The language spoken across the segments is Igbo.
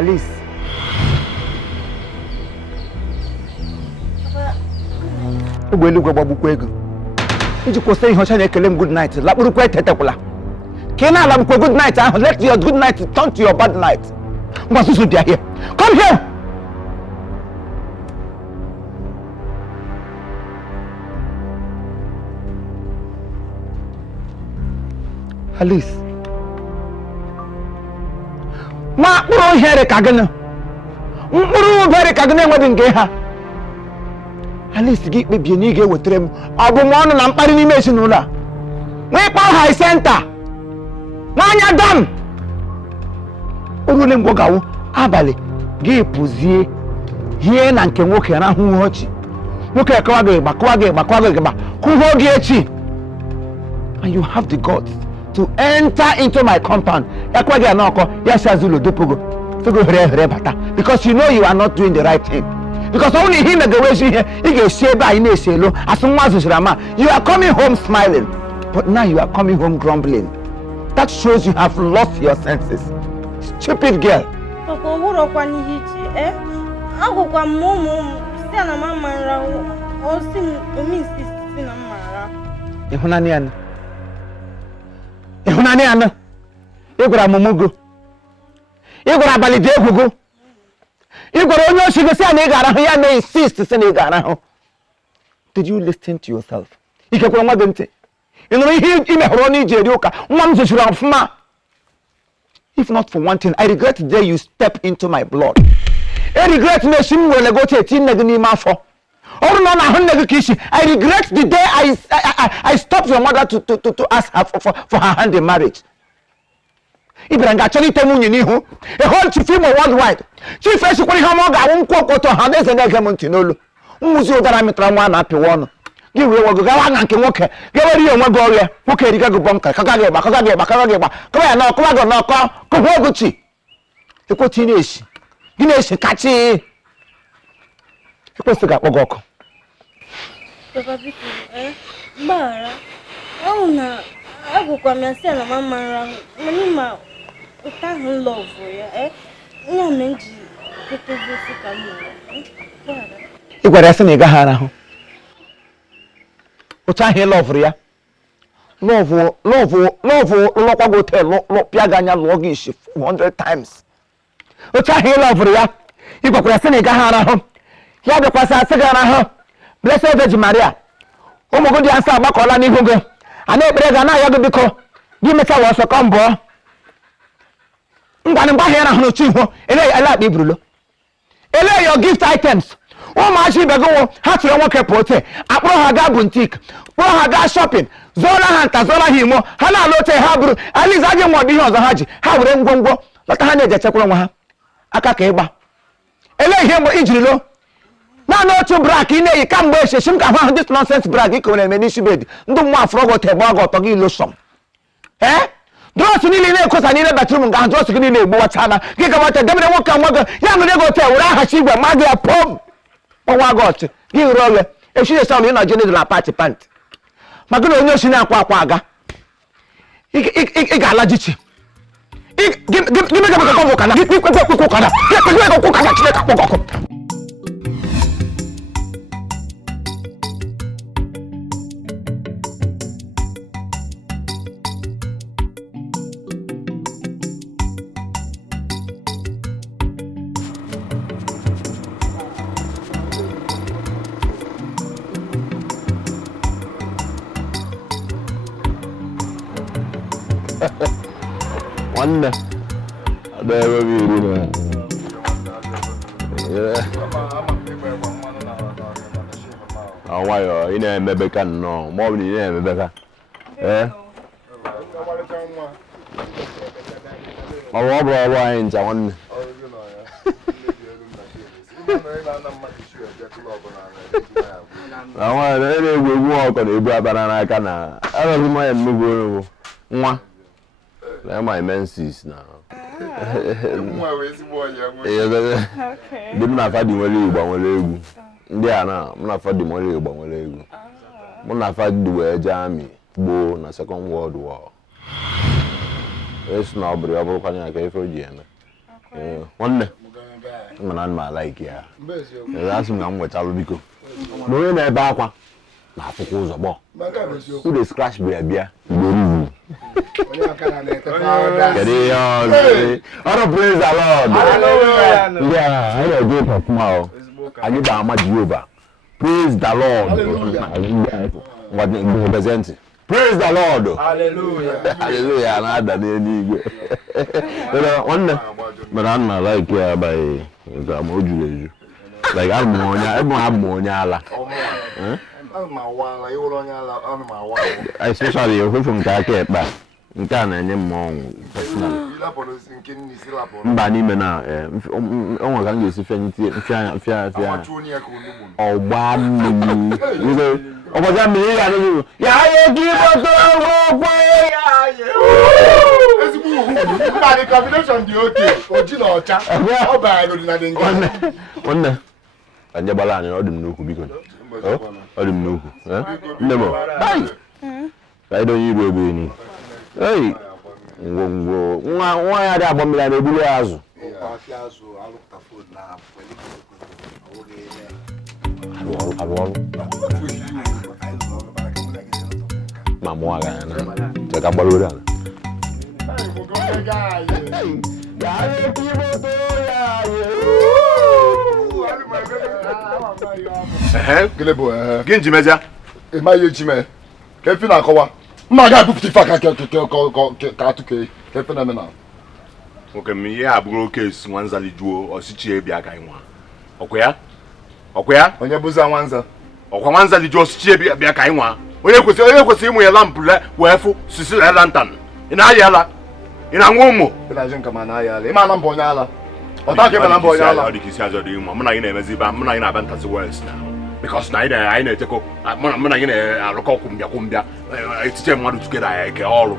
Alice. Ugwelu gwa bukwa ego. Iji kwụsị ihe ọcha na-ekele m good night. Lakpurukwa etetekwala. Ka ị na-ala m kwa good night ahụ, let your good night turn to your bad night. Ngwa susu bịa here. Come here. Alice. Ma mkpụrụ ohere ka gịnị? Mkpụrụ obere ka gịnị enweghị nke ha? Alice gị kpebie na ị ga-ewetara m ọbụmọnụ na mkparị n'ime ezinụlọ a. Nwa ịkpọ high center. Nwanya dam. Orule mgbe gawo abalị gị pụzie hie na nke nwoke rahụ ọchị. Nwoke akawa gị gba kụhụ gị echi. And you have the guts to enter into my compound. Yakwa gị anọkọ ya shazulo dopogo. Fego here bata because you know you are not doing the right thing. Because only him and the way she here, he get sheba in a selo. As soon as you are coming home smiling, but now you are coming home grumbling. That shows you have lost your senses. Stupid girl. Papa, what are you doing? Eh? I go come home. See na mama ra. O si me insist see na mama ra. Ihunani ana. Igura momugo. Igura balide egugo. Igura onye oshigo si na igara ya na insist si na igara. Did you listen to yourself? Ikekwa nwa bente. Inuru ihe imehoro ni jeri uka. Nwa m zochuru afuma. If not for one thing, I regret the day you step into my blood. I regret me shim wele go te tin nagi ni mafo. Or no na hun nagi kishi. I regret the day I stopped your mother to ask her for her hand in marriage. Ibranga actually temu nihu. A whole chief worldwide. Chief eshi kwani ha mo ga won ko to ha na se na kemonti nolu. Umuzi ogara mitra nwa na piwono. Gi we wo ga wa nke nwoke. Ge weri onwe go oye. Nwoke riga go bonka. Kaka ge ba. Ko ya na ko wa go na ko ho go chi. E ko ti ni eshi. Gi na eshi kachi. E ko se ga kpogo ko. Papa Biko, Mara. Na agụkwa m ya si na mama ra. Mani ma ụta hụ love ya. Nya me nji ketezi si ka m. Ị gwara ya sị na ị gaghị arahụ. Ụta ahụ love ya. Love lọkwa go hotel pịa gị anya lụọ gị isi 100 times. Ụta ahụ love ya. Ị gwakwara sị na ị gaghị arahụ. Ya bịakwasị asị gị arahụ. Blessed Virgin Maria. Ụmụ gị asa agbakọla n'ihu gị. Ana ekpere ga na ya gị biko. Gị meta wa ọsọ ka mbọ. Ngwanụ mgbe ahụ ya rahụ n'ochi ihu. Ele akpa iburulo. Ele your gift items. Ụmụachi ibe gị ha tụrụ nwoke pote. Akpụrụ ha gaa boutique. Kpụrụ ha gaa shopping. Zụọla ha nta zụọla ha imo. Ha na-alụ oche ha bụrụ. Alize agị nwọdụ ihe ọzọ ha ji. Ha were ngwongwo. Lọta ha na-eje chekwara nwa ha. Aka ka ịgba. Ele ihe mgbe ijirilo. Na otu brak ị na-eyi kamgbe esheshi m ka ahụ this nonsense brak ị kewere eme n'isi bed ndị mmụọ afọ ọgọ tegbe ọgọ ọtọ gị losom drọs niile na-ekosa n'ile batrum nga drọs gị niile egbuwachana gị gabata debere nwoke nwa gị ya mere ego te were ahachi igwe ma gị ya pom ọnwa gị ọchị gị hụrụ oghe echi na ị na jened na pati pant ma gị na onye osi na-akwa akwa aga ị ga-ala jichi gị megabekọ ụkana gị kwekwe ụkana gị ụkana chineke akpọgọ ọkụ. One there will be why in a Rebecca no more than Rebecca. Wines I want. I want to walk on the brother and I can. I don't mind moving one. My menses now. Didn't have had the money, but they are now. I'm not for the money, but I'm not for the jammy, bo, na Second World War. It's now, but I'm going to for Jim. nwanne mana ma like ya asị m na m nwechalụ biko na onye na-ebe akwa na-afụkwa ụzọ gbọ who dey scratch bịa ugboro kedu ihe ọrụ praise the Lord ndị agha anyị na-eje pọfụma anyị bụ ama Jehova praise the Lord represent praise the Lord hallelujah na-ada n'eluigwe nwanne mana ana like ya by ga ma o juru eju like abụ onye ala especially ofefu nke aka ekpe nke a na-enye m ọnwụ personal mba n'ime na onwe ka m ga-esi fịa ọgba mmiri ọgbọja mmiri ya n'elu ya ye gị bọtọ ọgwụ ya ezigbo the combination dị oke oji na ọcha ọ bara na dị nga nwanne ka nje gbala anyị ọ dị m n'okwu biko ọ dị m n'okwu nne m ka anyị donye iru ebe enyi ngwongwo nwa ya dị agba mmiri a na-ebulu ya azụ arụ ọrụ ma mụọ aga ya na cheka gbara ori ala gị njimezia ịma ihe jime ka efi na-akọwa mma ga-abụpụta ife aka ka atụke ka efi na-eme na nwoke m ihe abụrụ oke esi nwanzali juo ọsịchie bịa ka ịnwa ọkwa ya onye bụzi nwanza ọkwa nwanzali juo ọsịchie bịa ka ịnwa onye kwesịrị ịmụ ya lampụ wee fụ sisi lantan ị na-ayị ala ị na-anwụ ụmụ ịna-ajụ nka ma na-ayị ala ịma na mbọ onye ala ọta ka ebe na mbọ onye ala ọ dị ka isi azọ dị mma mụ na gị na-emezi ibe mụ na gị na-aba ntazi wes na because na anyị na-echekọ mụ na gị na-arụkọ kwụmbịa etiche mmadụ tukere anyị eke ọrụ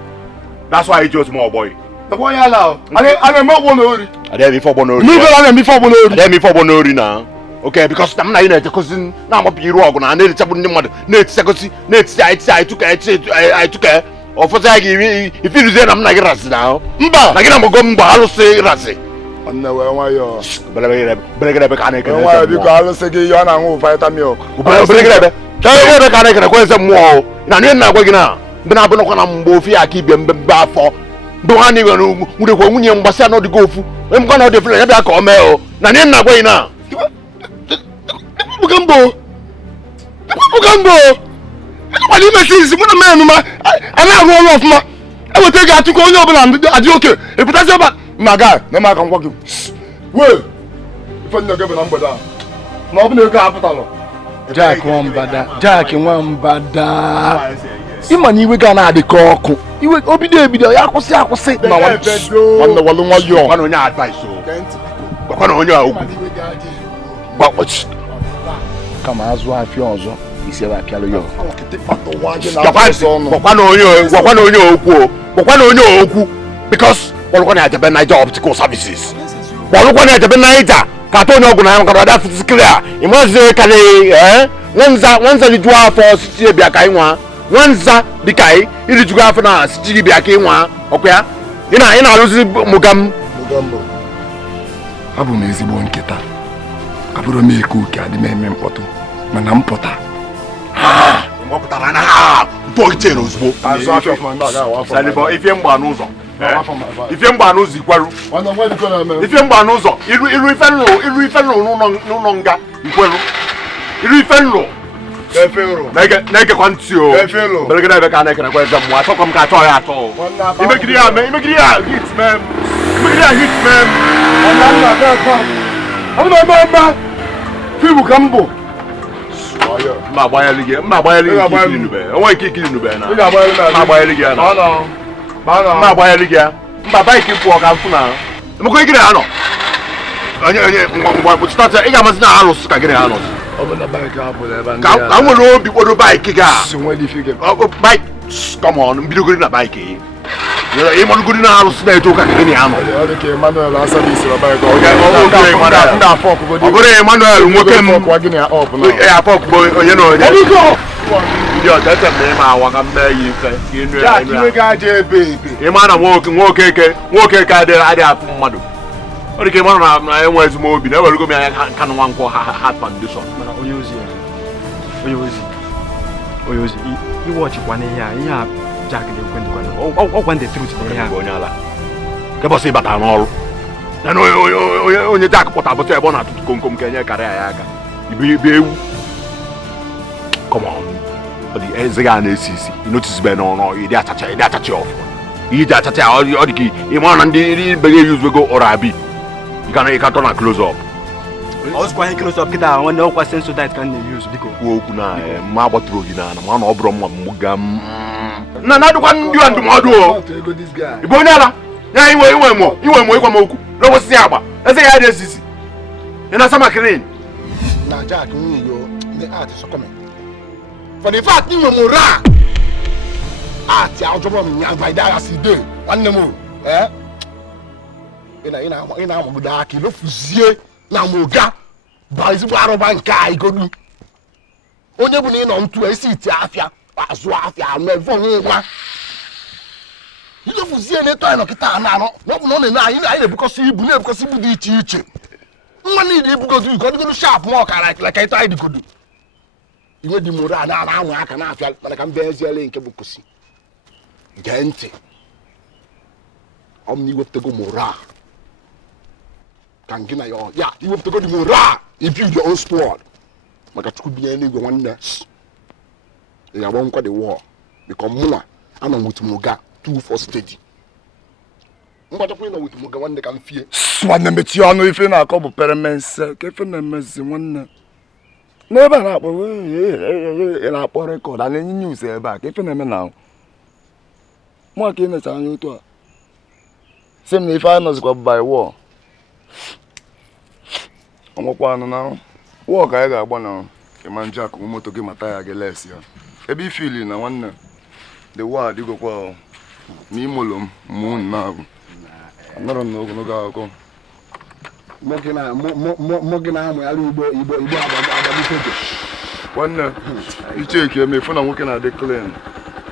that's why ji otu ma ọgbọghị ebe onye ala a na-eme ọgbọ n'ori adịghị ife ọgbọ n'ori n'ibe a na-eme ife ọgbọ n'ori adịghị ife ọgbọ n'ori na okay because na mụ na gị na-echekọzi na-amapụ iru ọgụ na na-erichapụ ndị mmadụ na-etichakọzi na-etiti anyị tụke ọfọdụ anyị gị ifiruzie na mụ na gị rasị na mba na gị na mgbe mgbe alụsị rasị nne wee nwayọọ beregere ka a na-ekene nwayọọ biko alụsị gị ihe ọ na-aṅụ vitamin beregere ka a na-ekene kwenze mmụọ na ihe na-agwa gị na mbe na-abụnakwa na mgbe ofu ya aka ibie mbe afọ mbe ha na nwere nwurekwa nwunye mgbasị anọ dịgo ofu onye mkwa na ọ dị efere ya bịa ka o mee na ihe na-agwa gị na Ugambo kwali imesi mụ na menu ma a na-arụ ọrụ ọfụma eweta gị atụkọ onye ọbụla adị oke epụtazi ọba na ga na aka ngwa gị wee ife nne gị bụ na mgbede a na ọ bụ na ego apụtalụ Jack Nwambada ịma na iwe ga na-adị ka ọkụ iwe obido ebido ya akwụsị na nwanne walụ nwayọọ gwana onye advice gwana onye okwu kama azụ afịa ọzọ isi ebe apịalụ ya gwakwana onye okwu because kpọrụkwa na Ajabe Niger Optical Services kpọrụkwa na Ajabe Niger ka atọ onye ọgwụ na ya maka da fisikiri a ịmazi karị nwanza rijuo afọ sichi bịa ka ịnwa nwanza dịka irijugo afọ na sichi bịa ka ịnwa ọkwa ya ị na-arụzi mụgam abụ m ezigbo nkịta abụrụ m eke oke adị m eme mkpọtụ mana m pụta mọpụtara na mpọ ichere ozugbo ife mgba n'ụzọ ikweru ife mgba n'ụzọ iru ife nrụ n'ụlọ nga ikweru iru ife nrụ na-egekwa ntị o beregede ebe ka na-ekere kwa eze mmụọ achọkọ m ka achọ ya atọ imegide ya hitman fibu ka m bụ mma agbanyere gị enweghị ike ikiri nube na mma agbanyere gị ya mba baiki pụọ ka mfụ na emekọ gịnị ha nọ onye ngwa kpụchịtacha ị ga-amasị na alụsị ka gịnị ha nọ ka m nwere obi kpodo baiki ga come on mbidogori na baiki ịmadugori na alụsị na-eje ụka ka gịnị ha nọ ọ bụrụ Emmanuel nwoke m afọkugbo onye na onye ndị ọcha eche m ịma awa ka mmee ya ife ịma ịma na nwoke eke adịghị afụ mmadụ ọ dị ka ịmara na enwe ezigbo obi na ewerego m anya nka nwa nkwọ Heart Foundation. Mana onye ozi iwọchikwa n'ihe a Jack na-ekwe ndịkwa ọgwa ndị truth na ihe a onye ala kebọsị ịbata n'ọrụ onye Jack pụta bụta ebe ọ na-atụtụ komkom ka enye karịa ya aka ibe ewu come on ọ dị eze ga na-esi isi notice na ọrụ ịdị achacha ọfụma ihe ji achacha ọ dị ka ịmara na ndị be gị use go ọrụ abi ịka na close up ọzụkwa ihe close up kịta nwanne ọkwa Sensodyne ka m na-use biko kwuo okwu na mma gbatụrụ ogi na ma na ọ bụrụ mma m ga na na-adụkwa ndị a ndụmọdụ o ịbụ onye ala ya inwe ịgwa m okwu n'osisi agba eze ya dị esisi ị na-asa makirin na Jack the art is coming for the fact you mora art ya ojobo mi yan by that as dey nwanne m ina amuguda aki lo fuzie na moga ba ezigbo arụba nke a igodu onye bụ na ị nọ ntu esi iti afịa azụ afịa mevọ nwa ilofuzie na eto anyị nọkịta na-anọ n'ọbụ na ọ na-eme anyị na-ebukọsị ibu dị iche iche nwa niile ibugodu nke ọdịgodu sharp ma ọkara ka ịtọ anyị dịgodu iwe dị mora na-anwụ aka na-afịa mana ka m bịa eziele nke bụ kwụsị gee ntị ọ m na iwepụtago mora ka gị na ya iwepụtago dị mora build your own squad maka chukwu binye n'igwe nwanne ya agba nkwa the war because mụnwa anọ m with Muga 2-4 steady mgbachakwa ịnọ with Muga nwanne ka m fie nwanne mechie ọnụ ife na-akọ bụ peremense ka ife na-emezi nwanne n'ebe a na-akpọ rekọd a na-enye news ebe a ka ife na-eme na mụ ka ị necha anya otu a si m na ife anyị nọzikwa by war ọnwụkwa anụ na war ka anyị ga-agba na Iman Jack moto gị mata ya gị lesi ya ebe ifili na nwanne the war adịgokwa ma imolo m mụ na abụ anọrọ m n'ogologo akụkọ mụ gị na-amụ ya igbo agbamifejo nwanne icheki eme efu na nwoke na-adị clean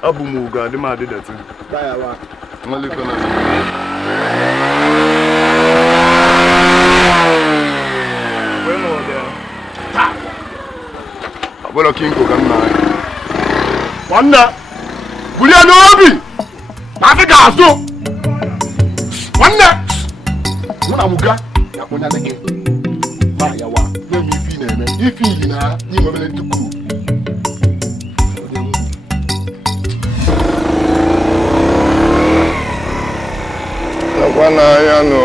abụ m ugo adị m adị deti abụrọ kinko ka m na-anya nwanne bulie n'obi na afị ga-azụ nwanne mụ na Muga ya kpọnyadị gị mara ya wa na-eme ife ị na-eme ife iyi na n'imebele ndị kuru nakwa n'anya nọ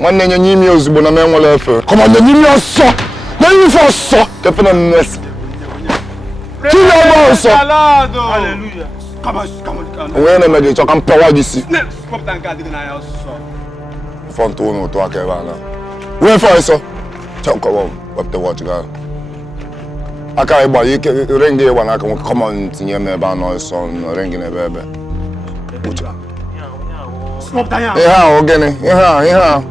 nwanne nye ime ozugbo na m enwere efe kọma nye ime ọsọ na ife ọsọ kefena mmesi Chinyere ọsọ onwe na-eme gị chọ ka m pịawa gị isi fọntụ ụnụ ụtụ aka ebe a na wee fọ ọsọ chọkọwa wepụta wọchị gaa aka ịgba ike ring ịgba n'aka nwoke kọmọn tinye m ebe a n'ọsọ ring n'ebe ihe ahụ gịnị ihe ahụ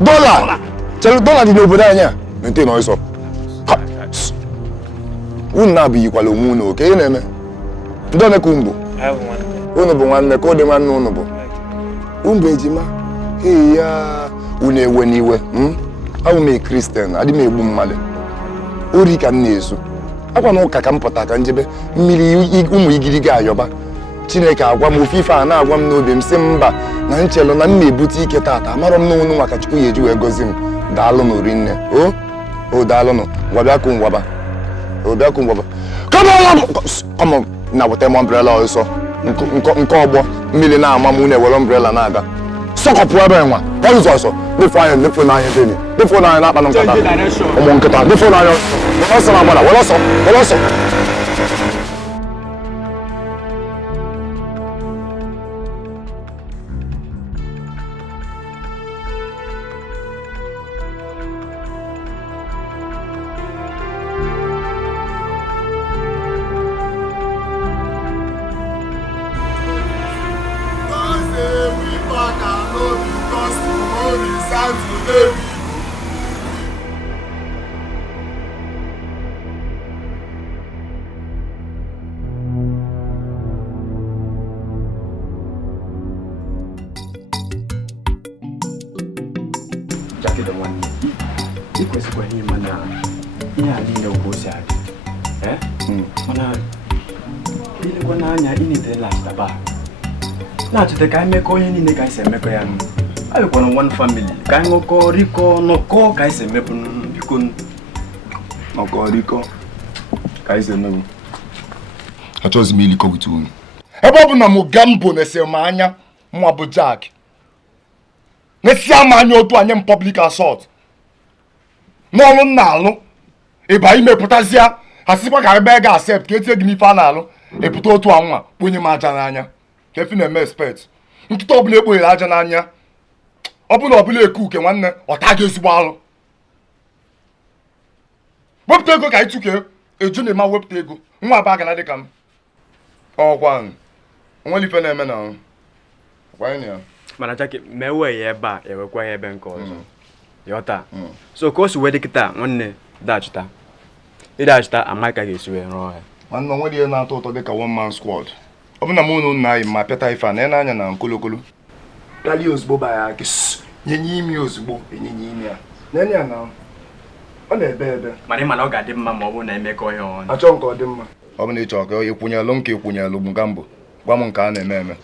dọla chere dọla dị n'obodo anyị a mente n'ọsọ unu na-abụghịkwala onwe unu oke ihe na-eme ndị one ka unu bụ nwanne ka ọ dị nwanne unu bụ unu ejima ya unu ewe n'iwe abụ m kristian adị m egbu mmadụ ori ka m na-ezu akwa na ụka ka m pụta ka njebe mmiri ụmụ igirigi ayọba Chineke agwa m ofe ife a na-agwa m n'obi m sị mba na nchelu na m na-ebute ike tata amarọ m n'onu maka Chukwu ya eji wee gozi m daalụnụ rinne o daalụnụ ngwabịakụ ngwaba kọmọ na weta m umbrella ọsọ nke ọgbọ mmiri na-ama m na-ewere umbrella na-aga sọkọpụ ebe nwa ọzọ ọsọ defu anya defu n'anya deni defu n'anya na-akpa na nkata ụmụ nkịta defu n'anya were ọsọ na agbada were ọsọ Jackie the one. Iko siku hii mana ina linda ubosi hadi. Mana ile kwa nanya ini the last ba. Na chete kai meko yini ne kai se meko ya nu. Ayo kwa one family. Kai ngoko riko no ko kai se mepu bikun. Noko riko. Kai se mepu. Achọzi m iliko with unu. Ebe ọ bụ na mụ gambo na-ese m anya mụ bụ Jack. N'esi ama anya otu anya m public assault. N'ọlụ m na-alụ ịba imepụtazịa asịkwa ka ebe ga accept ka etie gị n'ife a na-alụ epụta otu anwa kponye m aja n'anya ka efi na-eme expect nkịta ọbụla ekponyere aja n'anya ọbụla eke uke nwanne ọta gị ezigbo alụ wepụta ego ka ịtụke eju na ịma wepụta ego nwa aba gana dịka m ọkwa onwere ife na-eme na gwanye ya mana Jackie mewe ya ebe a ewekwa ya ebe nke ọzọ yọta so ka o si wee dịkịta nwanne dachita ịdachita Amaka ga-esi wee rụọ ya nwanne onwere ihe na-atọ ụtọ dịka one man squad ọ bụ na mụ na unu anyị ma pịata ife a na anya na nkolokolo galie ozugbo ba ya nyenye imi ozugbo enyenye imi ya na ya na ọ na-ebe ebe mana ịma na ọ ga-adị mma ma ọ bụrụ na emekọ ihe ọnụ achọ nke ọ dị mma ọ bụ na ịchọ ka ekwunyelụ nke ekwunyelụ bụ nga mbụ gwa m nke a na-eme eme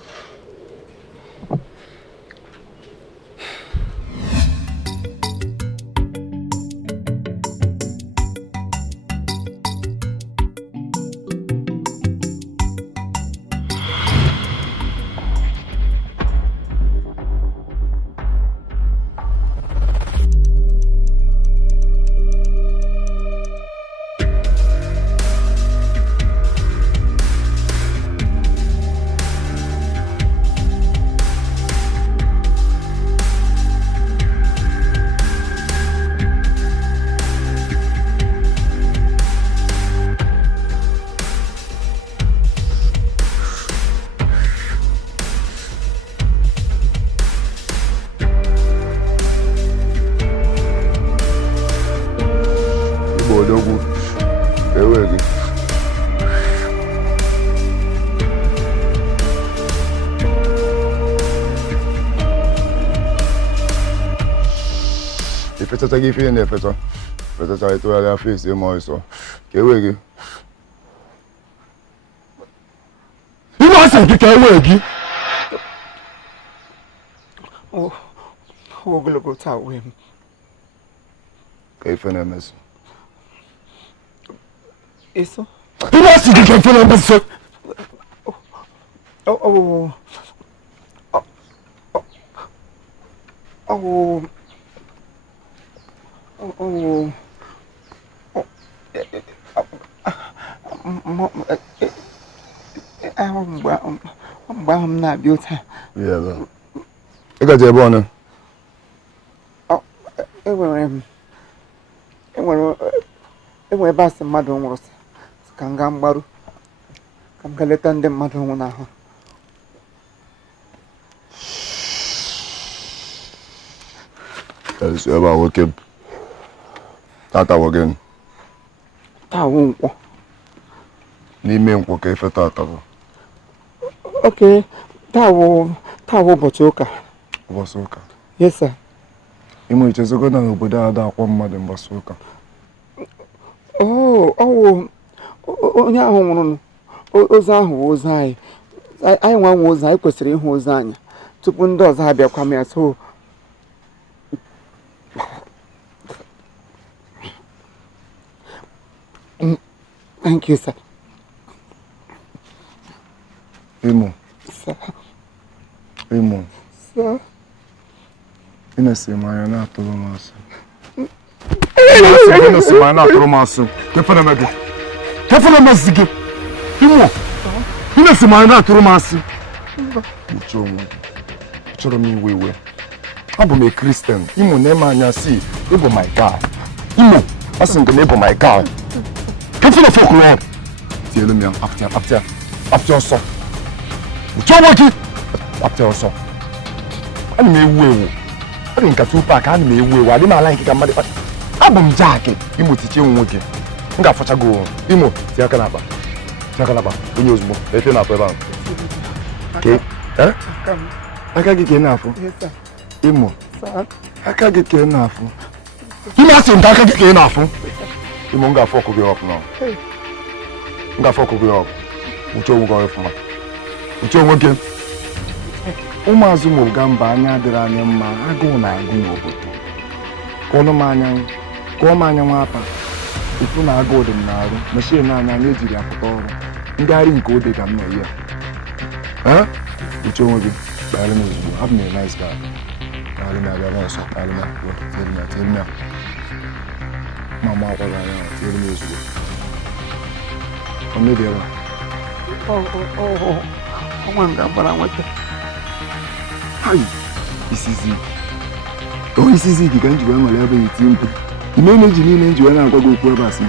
Ifechacha gị ife na-efecha fechacha ịtụgharịa fesi ịma ọsọ ka ewe gị ibe ọsọ nke ka ewe gị ogologo taa wee m ka ife na-emesi eso ibe ọsọ nke ka ife na-emesi mgbe ahụ m na-abịa taa ị gaje ebe ọnụ enwere ebe asị mmadụ nwụrụ ka m gaa mgbaru ka m gaa leta ndị mmadụ nwụ n'ahụ esi ebe a nwoke m tata wogen taa wụ nkwọ n'ime nkwọ ka ife tata bụ okay taa wụ ụbọchị ụka ụbọchị ụka yes sir ime ichezogo na n'obodo a da akwọ mmadụ mbọchị ụka ọwụ onye ahụ nwụrụ ozu ahụ wụ ozu anyị nwa nwe ozu anyị kwesịrị ịhụ ozu anya tupu ndị ọzọ abịakwa m ya so thank you sir Imo sir Imo sir inesi manya na atụrụ m asị inesi manya na atụrụ m asị kefere me gị Imo inesi manya na atụrụ m asị uche onwe chọrọ m iwe iwe abụ m Christian Imo na-eme anya si ịbụ my guy Imo asị nke na ịbụ my guy kefere folklore tielu m ya apịa ọsọ uche onwe gị apịa ọsọ ana m ewu ọ dị nka Tupac a na m ewu ewu adị m ala nke ka mmadụ abụ m Jack Imo tichie nwoke m ga-afọchago Imo ti aka n'akpa onye ozugbo efe na-afọ ebe ahụ aka gị ka ị na-afụ Imo aka gị ka ị na-afụ ime asị nke aka gị ka ị na-afụ Imo m ga-afọ ọkụ gị ọkụ na m ga-afọ ọkụ gị ọkụ uche onwe gị ọfụma uche onwe gị ụmụazụ ma ga mba anya adịrị anya mma agụụ na-agụ n'obodo kụọ m anya nwa apa ifu na agụụ dị m n'arụ mechie na anya ejiri apụta ọrụ ngagharị nke ode ka m nọ ya uche onwe gị kpagharị m ozugbo abụ m nice guy kpagharị m abịa n'ọsọ kpagharị m mama akwara anya tiere m ozugbo ọ mebi ebe ọnwa nga gbara nweta isizi ike ka m jiwe nwere ebe iti mkpu ime na-eji niile njiwe na-agwa gị okwu ebe asị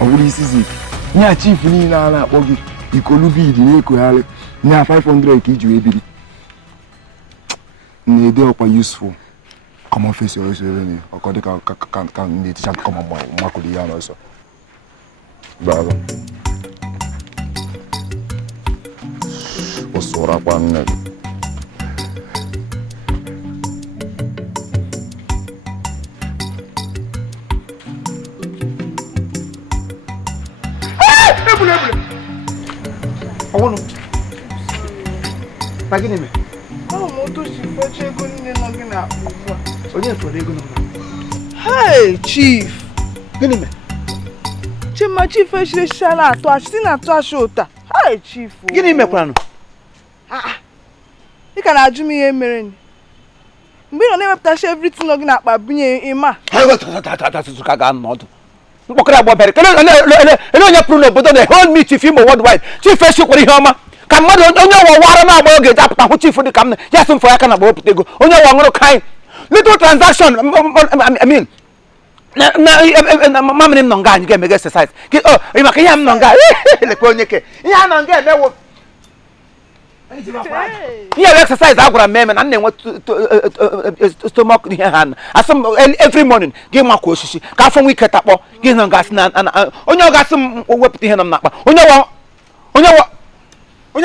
ọ bụrụ isizi ike nye chief niile a na-akpọ gị ikolubidi na-ekogharị nye 500 ka iji wee biri na-ede ọkwa useful common face ọsọ ebe na ọkọ dị ka na-eticha kọma makụrụ ihe n'ọsọ gbara ụsụrụ akwa nne gị ọwụnụ na gịnị mere moto si fecha ego niile nọ gị na ugbu a onye fọrọ ego nọ na hey chief gịnị mere chima chief echirechia na-atụ achị si na-atụ achị ụta hey chief gịnị mekwaranụ ị ka na-ajụ m ihe mere ni mgbe ị nọ na-ewepụtachi everything nọ gị na akpa bunye ịma ka ga n'ọdụ mkpọkọrọ agba bere ele onye pụrụ n'obodo na hold me chief Imo worldwide chief echikwara ihe ọma ka mmadụ onye ọwa wara na-agba oge eji apụta hụ chief dị ka m ya sị mfọ ya aka na agba wepụta ego onye ọwa ṅụrụ kaị little transaction I mean mamịrị m nọ nga anyị ga-emega exercise maka ihe m nọ nga lekwa onye ke ihe a nọ nga emewo ihe exercise agwara m eme na na-enwe stomach ihe ha asị m every morning gị makwa osisi ka afọ nwe ike takpọ gị nọ gasị na onye ọ gasị m wepụta ihe nọ m n'akpa onye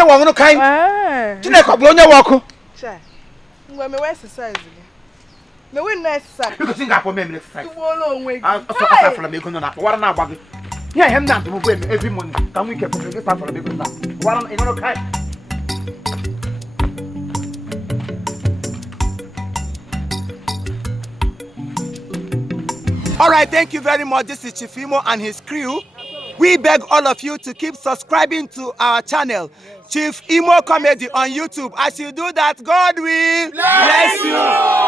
wa ọṅụrụ ka anyị Chineke ọ bụla onye wa ọkụ ngwa mewe exercise gị mewe nna exercise gosi nga akpọ m exercise tụgbuola onwe gị asafara m ego nọ n'akpa wara na-agba gị ihe m na-atụ m bụ every morning ka nwe ike pụta gị safara m ego nọ n'akpa wara ịṅụrụ ka anyị All right, thank you very much. This is Chief Imo and his crew. We beg all of you to keep subscribing to our channel, Chief Imo Comedy on YouTube. As you do that, God will bless you.